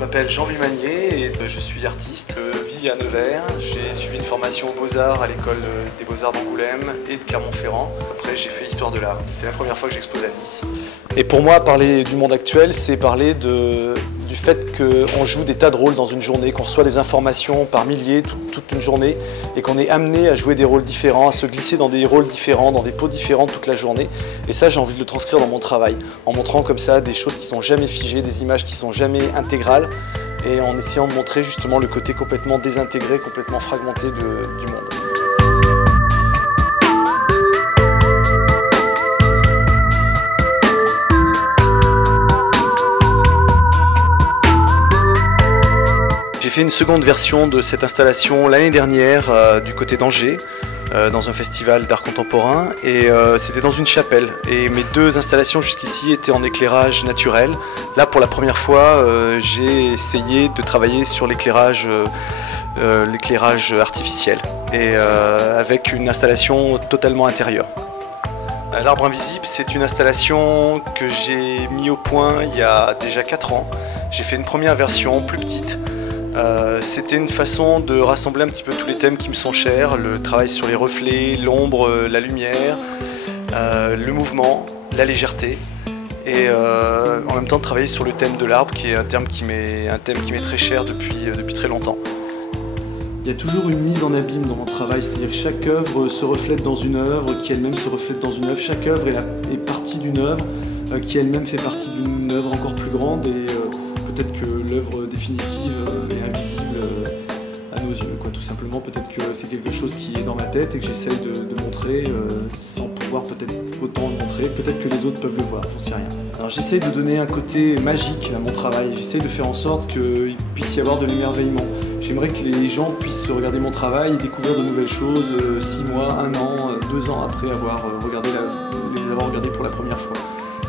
Je m'appelle Jean-Louis Magnier et je suis artiste. Je vis à Nevers. J'ai suivi une formation aux Beaux-Arts à l'école des Beaux-Arts d'Angoulême et de Clermont-Ferrand. Après, j'ai fait Histoire de l'art. C'est la première fois que j'expose à Nice. Et pour moi, parler du monde actuel, c'est parler du fait qu'on joue des tas de rôles dans une journée, qu'on reçoit des informations par milliers toute une journée et qu'on est amené à jouer des rôles différents, à se glisser dans des rôles différents, dans des peaux différentes toute la journée. Et ça, j'ai envie de le transcrire dans mon travail, en montrant comme ça des choses qui sont jamais figées, des images qui sont jamais intégrales et en essayant de montrer justement le côté complètement désintégré, complètement fragmenté du monde. J'ai fait une seconde version de cette installation l'année dernière du côté d'Angers, dans un festival d'art contemporain, et c'était dans une chapelle. Et mes deux installations jusqu'ici étaient en éclairage naturel. Là, pour la première fois, j'ai essayé de travailler sur l'éclairage artificiel, et avec une installation totalement intérieure. L'Arbre Invisible, c'est une installation que j'ai mis au point il y a déjà 4 ans. J'ai fait une première version plus petite. C'était une façon de rassembler un petit peu tous les thèmes qui me sont chers, le travail sur les reflets, l'ombre, la lumière, le mouvement, la légèreté, et en même temps de travailler sur le thème de l'arbre, qui est un thème qui m'est très cher depuis très longtemps. Il y a toujours une mise en abîme dans mon travail, c'est-à-dire que chaque œuvre se reflète dans une œuvre, qui elle-même se reflète dans une œuvre. Chaque œuvre est partie d'une œuvre, qui elle-même fait partie d'une œuvre encore plus grande, et peut-être que l'œuvre définitive est invisible à nos yeux, quoi. Tout simplement, peut-être que c'est quelque chose qui est dans ma tête et que j'essaye de montrer sans pouvoir peut-être autant le montrer. Peut-être que les autres peuvent le voir, j'en sais rien. Alors j'essaye de donner un côté magique à mon travail. J'essaye de faire en sorte qu'il puisse y avoir de l'émerveillement. J'aimerais que les gens puissent regarder mon travail et découvrir de nouvelles choses 6 mois, 1 an, 2 ans après les avoir regardés pour la première fois.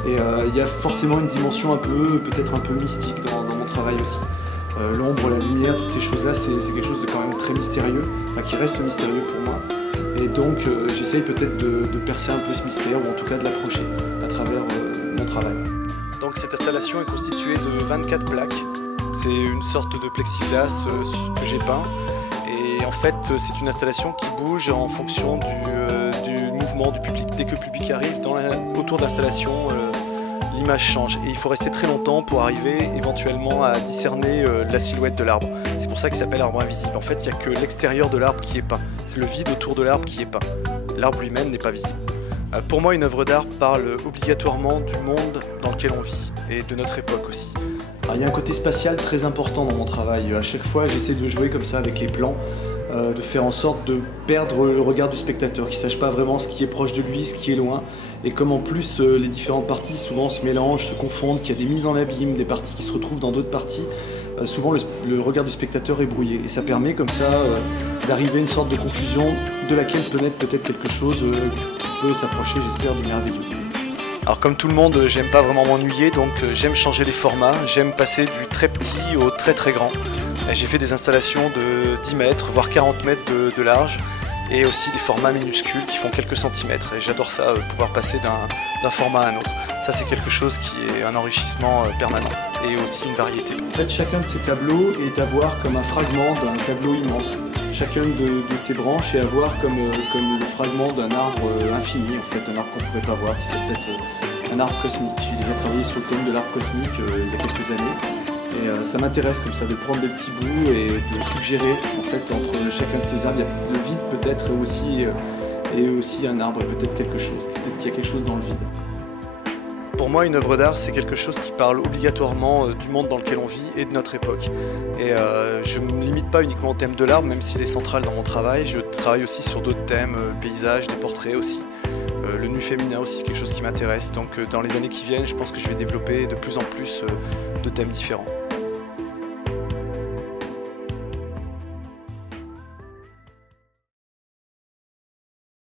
Et il y a forcément une dimension peut-être un peu mystique dans mon travail aussi. L'ombre, la lumière, toutes ces choses-là, c'est quelque chose de quand même très mystérieux, enfin, qui reste mystérieux pour moi. Et donc j'essaye peut-être de percer un peu ce mystère, ou en tout cas de l'accrocher à travers mon travail. Donc cette installation est constituée de 24 plaques. C'est une sorte de plexiglas que j'ai peint. Et en fait, c'est une installation qui bouge en fonction du mouvement du public. Dès que le public arrive autour de l'installation, l'image change. Et il faut rester très longtemps pour arriver éventuellement à discerner la silhouette de l'arbre. C'est pour ça qu'il s'appelle arbre invisible. En fait, il n'y a que l'extérieur de l'arbre qui est peint. C'est le vide autour de l'arbre qui est peint. L'arbre lui-même n'est pas visible. Pour moi, une œuvre d'art parle obligatoirement du monde dans lequel on vit et de notre époque aussi. Alors, il y a un côté spatial très important dans mon travail. À chaque fois, j'essaie de jouer comme ça avec les plans, de faire en sorte de perdre le regard du spectateur, qu'il ne sache pas vraiment ce qui est proche de lui, ce qui est loin. Et comme en plus les différentes parties souvent se mélangent, se confondent, qu'il y a des mises en abîme, des parties qui se retrouvent dans d'autres parties, souvent le regard du spectateur est brouillé. Et ça permet comme ça d'arriver à une sorte de confusion de laquelle peut naître peut-être quelque chose qui peut s'approcher, j'espère, du merveilleux. Alors comme tout le monde, j'aime pas vraiment m'ennuyer, donc j'aime changer les formats, j'aime passer du très petit au très très grand. J'ai fait des installations de 10 mètres, voire 40 mètres de large, et aussi des formats minuscules qui font quelques centimètres. Et j'adore ça, pouvoir passer d'un format à un autre. Ça, c'est quelque chose qui est un enrichissement permanent, et aussi une variété. En fait, chacun de ces tableaux est à voir comme un fragment d'un tableau immense. Chacun de ces branches est à voir comme le fragment d'un arbre infini, en fait, un arbre qu'on ne pourrait pas voir, qui serait peut-être un arbre cosmique. J'ai déjà travaillé sur le thème de l'arbre cosmique il y a quelques années. Et ça m'intéresse comme ça de prendre des petits bouts et de suggérer en fait entre chacun de ces arbres, il y a le vide peut-être et aussi un arbre, peut-être quelque chose, peut-être qu'il y a quelque chose dans le vide. Pour moi, une œuvre d'art, c'est quelque chose qui parle obligatoirement du monde dans lequel on vit et de notre époque. Et je ne me limite pas uniquement au thème de l'arbre, même s'il est central dans mon travail. Je travaille aussi sur d'autres thèmes, paysages, des portraits aussi. Le nu féminin aussi, quelque chose qui m'intéresse. Donc dans les années qui viennent, je pense que je vais développer de plus en plus de thèmes différents.